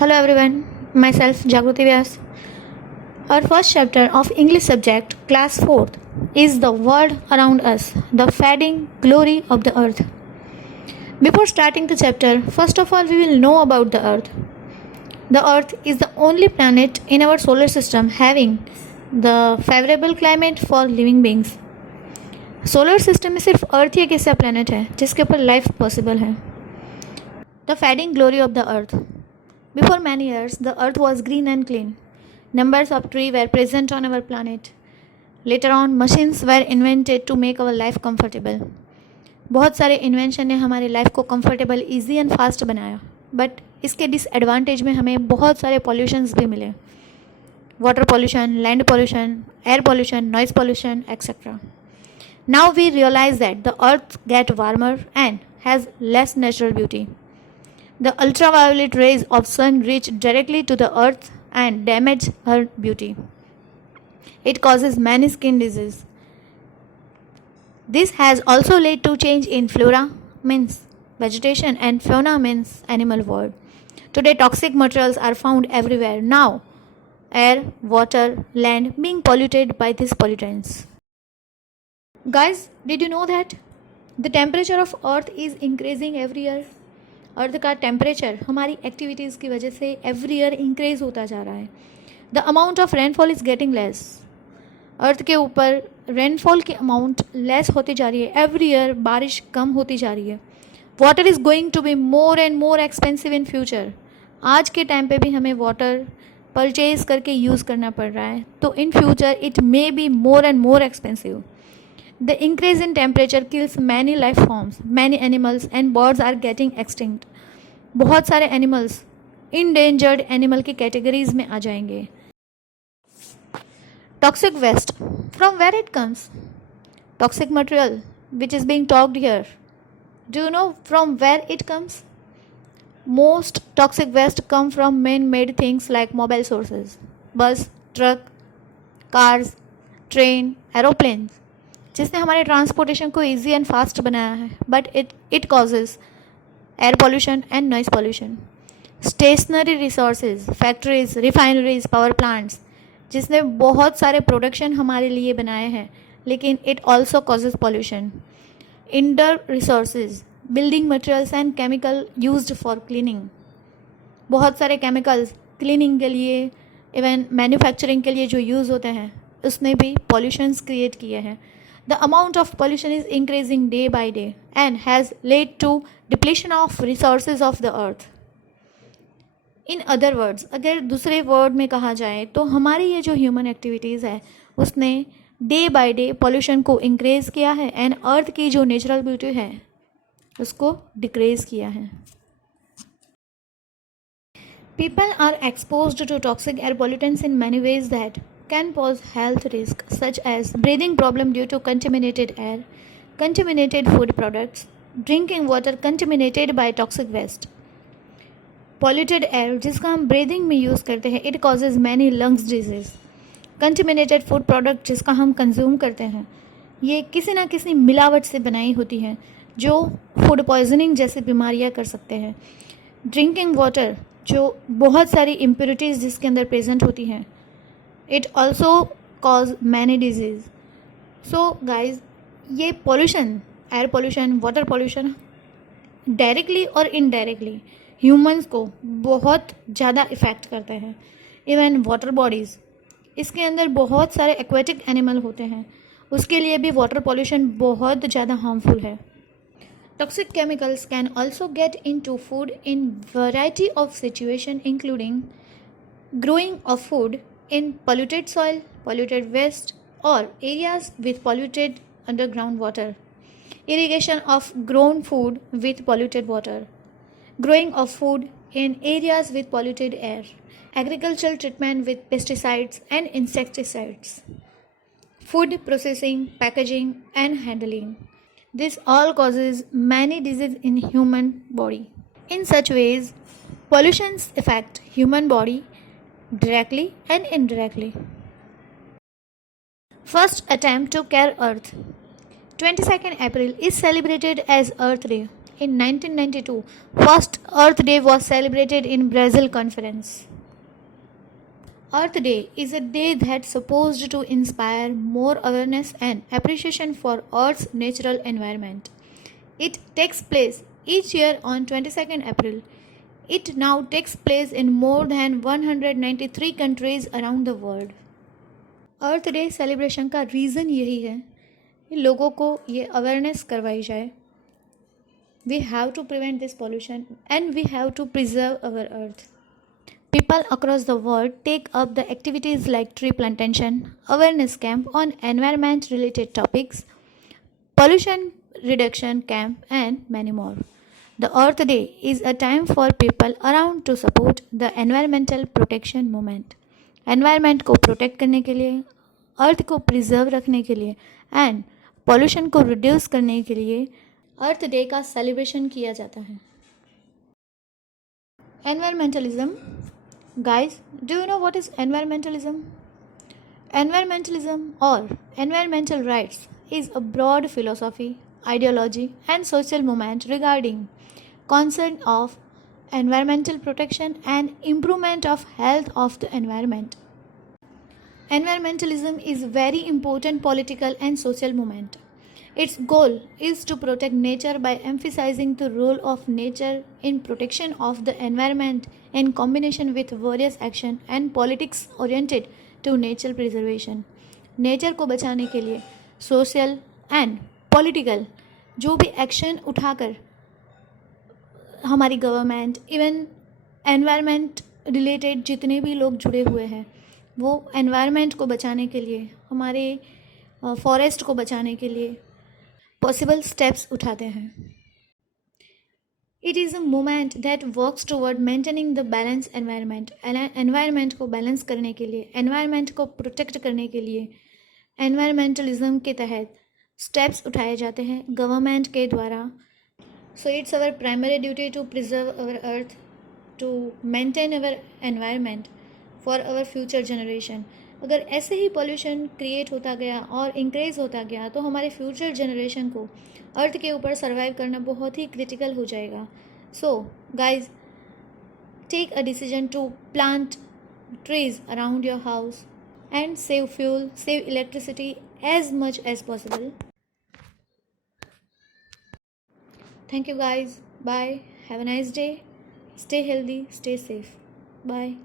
Hello everyone, myself Jagruti Vyas. Our first chapter of English subject, class 4th, is the world around us, the fading glory of the earth. Before starting the chapter, first of all we will know about the earth. The earth is the only planet in our solar system having the favorable climate for living beings. Solar system में सिर्फ अर्थ ही एक ऐसा planet है जिसके ऊपर life possible है. The fading glory of the earth. Before many years, the earth was green and clean. Numbers of trees were present on our planet. Later on, machines were invented to make our life comfortable. बहुत सारे invention ने हमारे life को comfortable, easy and fast बनाया. But इसके disadvantage में हमें बहुत सारे पॉल्यूशंस भी मिले. Water pollution, land pollution, air pollution, noise pollution, etcetera. Now we realize that the earth gets warmer and has less natural beauty. The ultraviolet rays of sun reach directly to the earth and damage her beauty. It causes many skin diseases. This has also led to change in flora, means vegetation, and fauna, means animal world. Today toxic materials are found everywhere. Now air, water, land being polluted by these pollutants. Guys, did you know that the temperature of earth is increasing every year? अर्थ का temperature हमारी activities की वजह से every year increase होता जा रहा है. The amount of rainfall is getting less. Earth के ऊपर रेनफॉल की अमाउंट लेस होती जा रही है. एवरी ईयर बारिश कम होती जा रही है. Water is going to be more and more expensive in future. आज के टाइम पे भी हमें वाटर परचेज करके यूज़ करना पड़ रहा है, तो in future it may be more and more expensive. The increase in temperature kills many life forms, many animals and birds are getting extinct. बहुत सारे animals endangered animal की categories में आ जाएंगे. Toxic waste. From where it comes? Toxic material which is being talked here. Do you know from where it comes? Most toxic waste come from man-made things like mobile sources, bus, truck, cars, train, aeroplanes. जिसने हमारे transportation को easy and fast बनाया है, but it causes air pollution and noise pollution. Stationary resources, factories, refineries, power plants, जिसने बहुत सारे production हमारे लिए बनाए हैं, लेकिन it also causes pollution. Indoor resources, building materials and chemical used for cleaning. बहुत सारे केमिकल्स क्लीनिंग के लिए, इवन मैन्युफैक्चरिंग के लिए जो यूज़ होते हैं, उसने भी पॉल्यूशंस क्रिएट किए हैं. The amount of pollution is increasing day by day and has led to depletion of resources of the earth. In other words, अगर दूसरे वर्ड में कहा जाए तो हमारी ये जो ह्यूमन एक्टिविटीज़ है उसने डे बाय डे पॉल्यूशन को इंक्रीज किया है एंड अर्थ की जो नेचुरल ब्यूटी है उसको डिक्रीज किया है. People are exposed to toxic air pollutants in many ways that can pose health risks such as breathing problem due to contaminated air, contaminated food products, drinking water contaminated by toxic waste. Polluted air जिसका हम breathing में use करते हैं, it causes many lungs disease. Contaminated food product जिसका हम consume करते हैं, ये किसी ना किसी मिलावट से बनाई होती हैं जो फूड पॉइजनिंग जैसी बीमारियां कर सकते हैं. ड्रिंकिंग वाटर जो बहुत सारी इम्प्योरिटीज़ जिसके अंदर प्रेजेंट होती हैं, it also cause many disease. So guys, ये pollution, air pollution, water pollution directly और इनडायरेक्टली ह्यूमंस को बहुत ज़्यादा इफ़ेक्ट करते हैं. इवन वाटर बॉडीज़, इसके अंदर बहुत सारे एक्वेटिक एनिमल होते हैं, उसके लिए भी वाटर पॉल्यूशन बहुत ज़्यादा हार्मफुल है. Toxic chemicals can also get into food in variety of situation including growing of food in polluted soil, polluted waste, or areas with polluted underground water. Irrigation of grown food with polluted water. Growing of food in areas with polluted air. Agricultural treatment with pesticides and insecticides. Food processing, packaging, and handling. This all causes many diseases in human body. In such ways, pollutions affect human body directly and indirectly. First attempt to care Earth. 22nd April is celebrated as Earth Day. In 1992, first Earth Day was celebrated in Brazil conference. Earth Day is a day that's supposed to inspire more awareness and appreciation for Earth's natural environment. It takes place each year on 22nd April. It now takes place in more than 193 countries around the world. Earth Day celebration का reason यही है कि लोगों को ये awareness करवाई जाए. We have to prevent this pollution and we have to preserve our earth. People across the world take up the activities like tree plantation, awareness camp on environment related topics, pollution reduction camp and many more. The Earth Day is a time for people around to support the environmental protection movement. Environment को protect करने के लिए, अर्थ को preserve रखने के लिए and pollution को reduce करने के लिए अर्थ डे का सेलिब्रेशन किया जाता है. Environmentalism. Guys, do you know what is environmentalism? Environmentalism or environmental rights is a broad philosophy, ideology and social movement regarding concern of environmental protection and improvement of health of the environment. Environmentalism is very important political and social movement. Its goal is to protect nature by emphasizing the role of nature in protection of the environment in combination with various action and politics oriented to nature preservation. Nature को बचाने के लिए social and political जो भी action उठाकर हमारी government even environment related जितने भी लोग जुड़े हुए हैं वो एनवायरनमेंट को बचाने के लिए, हमारे फॉरेस्ट को बचाने के लिए पॉसिबल स्टेप्स उठाते हैं. It is a movement that works toward maintaining the balance environment. Environment को बैलेंस करने के लिए, एनवायरनमेंट को प्रोटेक्ट करने के लिए एनवायरमेंटलिज्म के तहत स्टेप्स उठाए जाते हैं गवर्नमेंट के द्वारा. So it's our primary duty to preserve our earth, to maintain our environment for our future generation. अगर ऐसे ही पॉल्यूशन क्रिएट होता गया और इंक्रीज होता गया तो हमारे फ्यूचर जनरेशन को अर्थ के ऊपर सर्वाइव करना बहुत ही क्रिटिकल हो जाएगा. So guys, take a decision to plant trees around your house and save fuel, save electricity as much as possible. Thank you guys. Bye. Have a nice day. Stay healthy, stay safe. Bye.